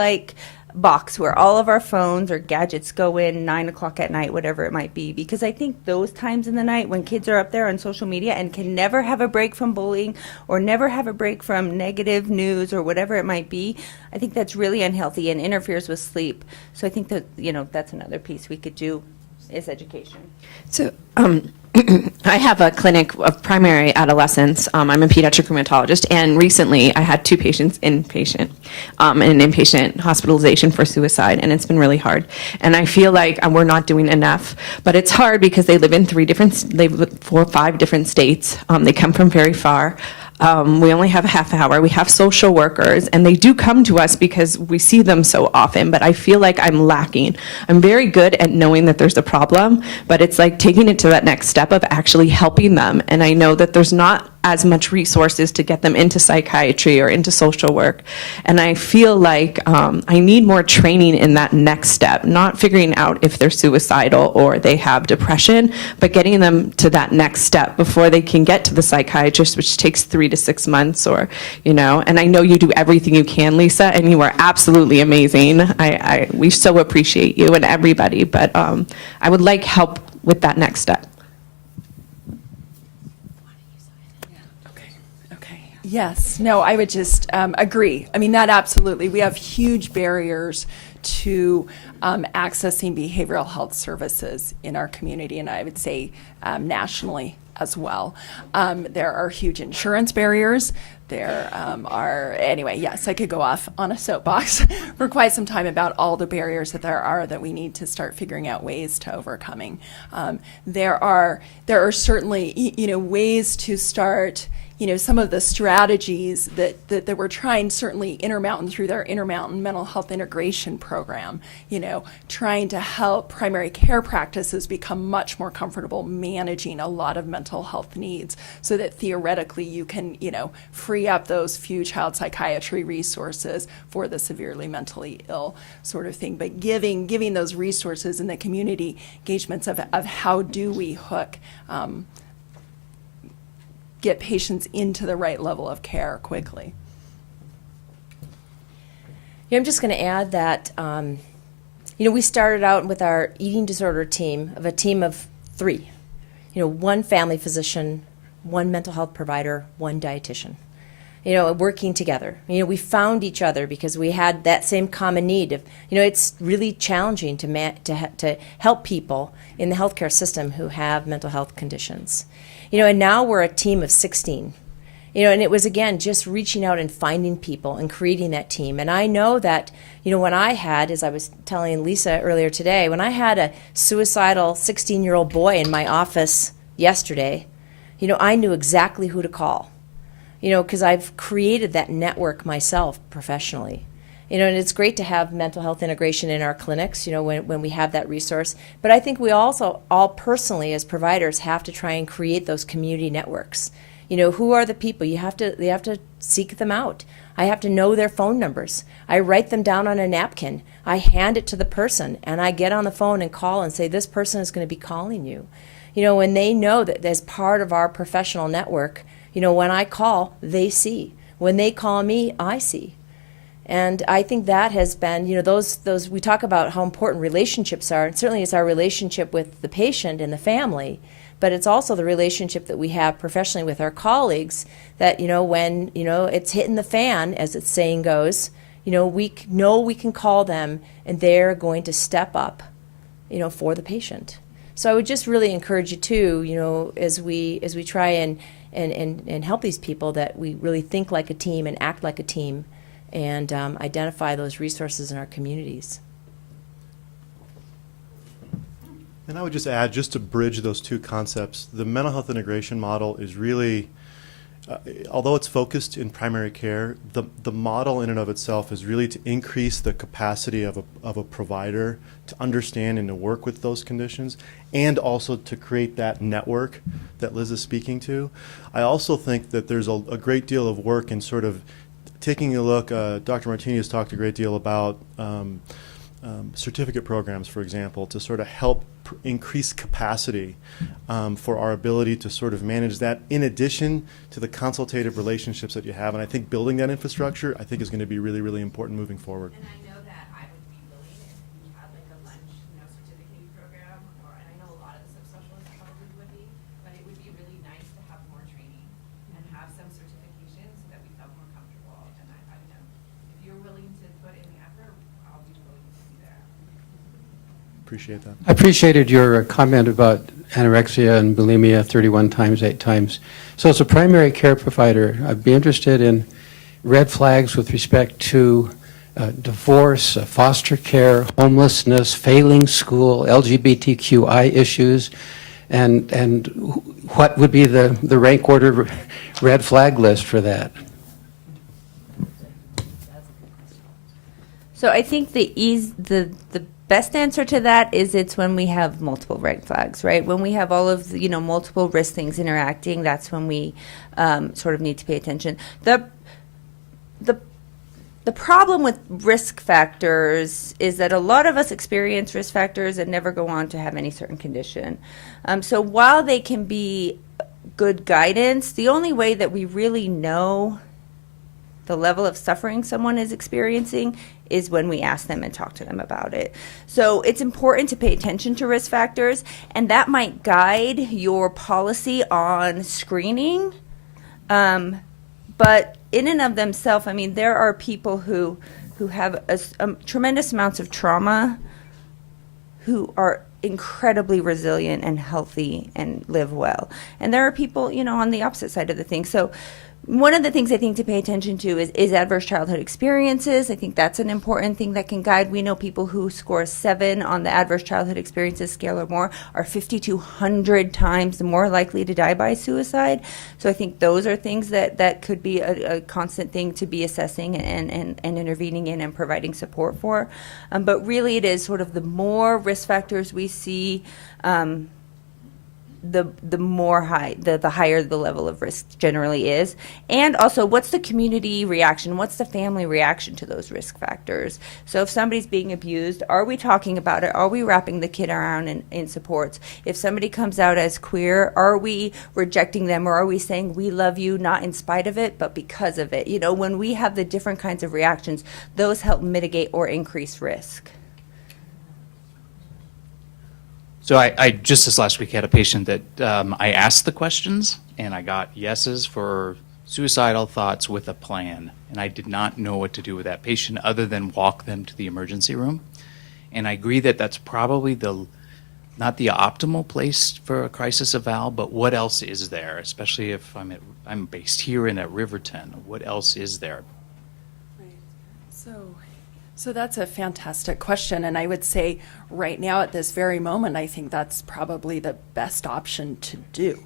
box where all of our phones or gadgets go in 9 o'clock at night, whatever it might be, because I think those times in the night when kids are up there on social media and can never have a break from bullying or never have a break from negative news or whatever it might be, I think that's really unhealthy and interferes with sleep. So I think that, that's another piece we could do is education. So I have a clinic of primary adolescents. I'm a pediatric rheumatologist, and recently I had 2 patients inpatient, an inpatient hospitalization for suicide, and it's been really hard. And I feel like we're not doing enough, but it's hard because they live in 4 or 5 different states. They come from very far. We only have a half hour. We have social workers, and they do come to us because we see them so often, but I feel like I'm lacking. I'm very good at knowing that there's a problem, but it's like taking it to that next step of actually helping them. And I know that there's not as much resources to get them into psychiatry or into social work. And I feel like I need more training in that next step, not figuring out if they're suicidal or they have depression, but getting them to that next step before they can get to the psychiatrist, which takes 3 to 6 months or, and I know you do everything you can, Lisa, and you are absolutely amazing. We so appreciate you and everybody, but I would like help with that next step. Yes, no, I would just agree. I mean, that absolutely. We have huge barriers to accessing behavioral health services in our community, and I would say nationally as well. There are huge insurance barriers. There are, anyway, yes, I could go off on a soapbox for quite some time about all the barriers that there are that we need to start figuring out ways to overcoming. There are certainly, ways to start some of the strategies that we're trying, certainly Intermountain through their Intermountain Mental Health Integration Program, trying to help primary care practices become much more comfortable managing a lot of mental health needs so that theoretically you can, free up those few child psychiatry resources for the severely mentally ill sort of thing. But giving those resources in the community engagements of how do we hook get patients into the right level of care quickly. Yeah, I'm just going to add that, we started out with our eating disorder team of a team of 3. One family physician, one mental health provider, one dietitian. Working together. We found each other because we had that same common need of, it's really challenging to help people in the healthcare system who have mental health conditions. And now we're a team of 16. And it was, again, just reaching out and finding people and creating that team. And I know that, when I had, as I was telling Lisa earlier today, when I had a suicidal 16-year-old boy in my office yesterday, I knew exactly who to call. Because I've created that network myself professionally. And it's great to have mental health integration in our clinics, when we have that resource. But I think we also, all personally as providers, have to try and create those community networks. Who are the people? You have to seek them out. I have to know their phone numbers. I write them down on a napkin. I hand it to the person, and I get on the phone and call and say, this person is going to be calling you. When they know that as part of our professional network, when I call, they see. When they call me, I see. And I think that has been, those we talk about how important relationships are, and certainly it's our relationship with the patient and the family, but it's also the relationship that we have professionally with our colleagues that, when, it's hitting the fan, as the saying goes, we know we can call them and they're going to step up, for the patient. So I would just really encourage you too, as we try and help these people, that we really think like a team and act like a team and identify those resources in our communities. And I would just add, just to bridge those two concepts, the mental health integration model is really, although it's focused in primary care, the model in and of itself is really to increase the capacity of a provider to understand and to work with those conditions, and also to create that network that Liz is speaking to. I also think that there's a great deal of work in sort of taking a look. Dr. Martini has talked a great deal about certificate programs, for example, to sort of help increase capacity for our ability to sort of manage that, in addition to the consultative relationships that you have. And I think building that infrastructure, I think, is going to be really, really important moving forward. And I know that I would be willing if we had like a lunch, certificate program, and I know a lot of the subspecialists probably would be, but it would be really nice to have more training and have some certification so that we felt more comfortable. And I know if you're willing to put in the effort, I'll be willing to do that. Appreciate that. I appreciated your comment about anorexia and bulimia 31 times, 8 times. So as a primary care provider, I'd be interested in red flags with respect to divorce, foster care, homelessness, failing school, LGBTQI issues, and what would be the rank order red flag list for that? So I think the best answer to that is it's when we have multiple red flags, right? When we have all of the, multiple risk things interacting, that's when we sort of need to pay attention. The problem with risk factors is that a lot of us experience risk factors and never go on to have any certain condition. So while they can be good guidance, the only way that we really know the level of suffering someone is experiencing is when we ask them and talk to them about it. So it's important to pay attention to risk factors, and that might guide your policy on screening. But in and of themselves, there are people who have tremendous amounts of trauma who are incredibly resilient and healthy and live well. And there are people, on the opposite side of the thing. So one of the things I think to pay attention to is adverse childhood experiences. I think that's an important thing that can guide. We know people who score 7 on the adverse childhood experiences scale or more are 5,200 times more likely to die by suicide. So I think those are things that could be a constant thing to be assessing and intervening in and providing support for. But really it is sort of the more risk factors we see, the more the higher the level of risk generally is. And also, what's the community reaction? What's the family reaction to those risk factors? So if somebody's being abused, are we talking about it? Are we wrapping the kid around in supports? If somebody comes out as queer, are we rejecting them, or are we saying we love you not in spite of it, but because of it? You know, when we have the different kinds of reactions, those help mitigate or increase risk. So I just this last week had a patient that I asked the questions and I got yeses for suicidal thoughts with a plan. And I did not know what to do with that patient other than walk them to the emergency room. And I agree that that's probably not the optimal place for a crisis eval, but what else is there? Especially if I'm based here at Riverton. What else is there? So that's a fantastic question, and I would say right now at this very moment, I think that's probably the best option to do,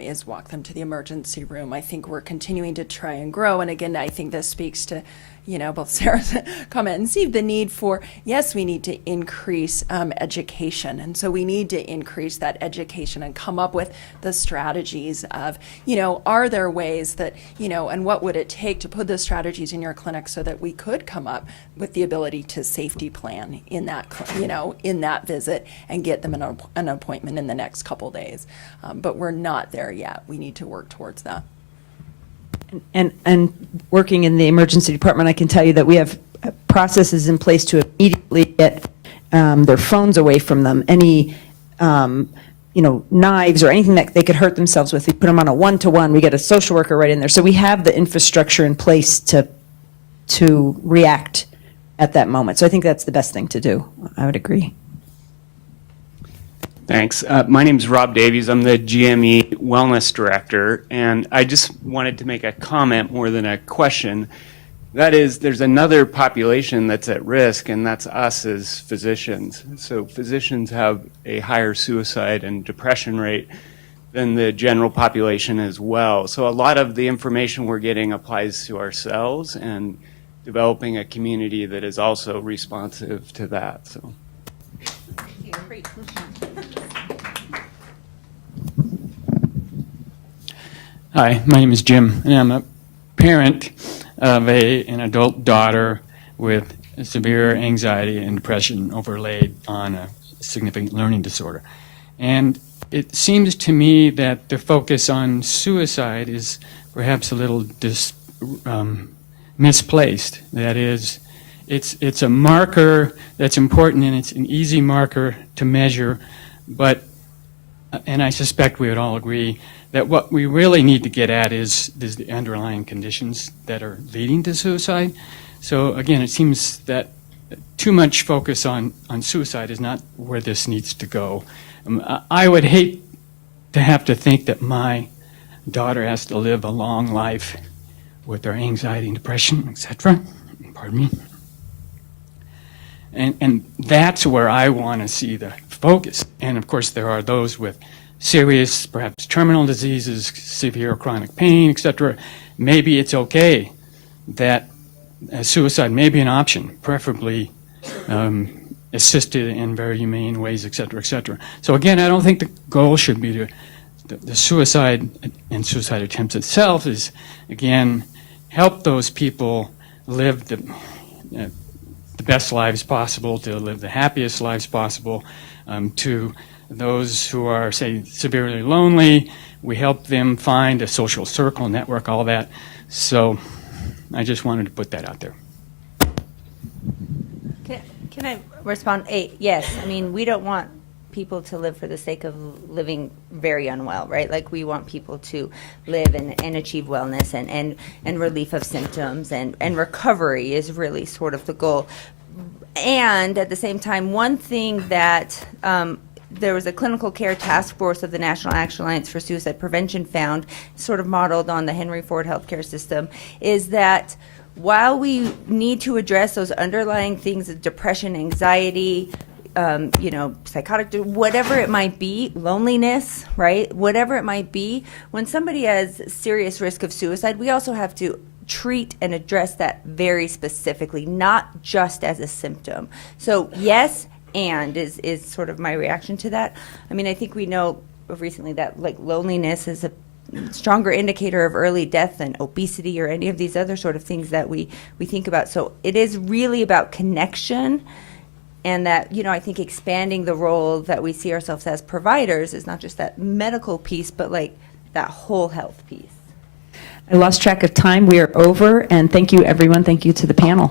is walk them to the emergency room. I think we're continuing to try and grow, and again, I think this speaks to, you know, both Sarah's comment and Steve, the need for, yes, we need to increase education. And so we need to increase that education and come up with the strategies of, you know, are there ways that, you know, and what would it take to put those strategies in your clinic so that we could come up with the ability to safety plan in that, you know, in that visit and get them an appointment in the next couple days. But we're not there yet. We need to work towards that. And working in the emergency department, I can tell you that we have processes in place to immediately get their phones away from them. Any, you know, knives or anything that they could hurt themselves with, we put them on a one-to-one. We get a social worker right in there. So we have the infrastructure in place to react at that moment. So I think that's the best thing to do. I would agree. Thanks. My name is Rob Davies. I'm the GME Wellness Director, and I just wanted to make a comment more than a question. That is, there's another population that's at risk, and that's us as physicians. So physicians have a higher suicide and depression rate than the general population as well. So a lot of the information we're getting applies to ourselves and developing a community that is also responsive to that. So. Hi, my name is Jim, and I'm a parent of an adult daughter with severe anxiety and depression overlaid on a significant learning disorder. And it seems to me that the focus on suicide is perhaps a little misplaced. That is, it's a marker that's important, and it's an easy marker to measure, but, and I suspect we would all agree, that what we really need to get at is the underlying conditions that are leading to suicide. So again, it seems that too much focus on suicide is not where this needs to go. I would hate to have to think that my daughter has to live a long life with her anxiety and depression, etc. Pardon me. And that's where I want to see the focus. And of course, there are those with serious, perhaps terminal diseases, severe chronic pain, etc. Maybe it's okay that suicide may be an option, preferably assisted in very humane ways, etc., etc. So again, I don't think the goal should be the suicide and suicide attempts itself is, again, help those people live the best lives possible, to live the happiest lives possible, to those who are, say, severely lonely, we help them find a social circle, network, all that. So I just wanted to put that out there. Can I respond? Yes. I mean, we don't want people to live for the sake of living very unwell, right? Like, we want people to live and achieve wellness and relief of symptoms, and recovery is really sort of the goal. And at the same time, one thing that there was a clinical care task force of the National Action Alliance for Suicide Prevention found, sort of modeled on the Henry Ford healthcare system, is that while we need to address those underlying things of depression, anxiety, you know, psychotic, whatever it might be, loneliness, right? Whatever it might be, when somebody has serious risk of suicide, we also have to treat and address that very specifically, not just as a symptom. So yes, and is sort of my reaction to that. I mean, I think we know recently that like loneliness is a stronger indicator of early death than obesity or any of these other sort of things that we think about. So it is really about connection, and that, you know, I think expanding the role that we see ourselves as providers is not just that medical piece, but like that whole health piece. I lost track of time. We are over, and thank you, everyone. Thank you to the panel.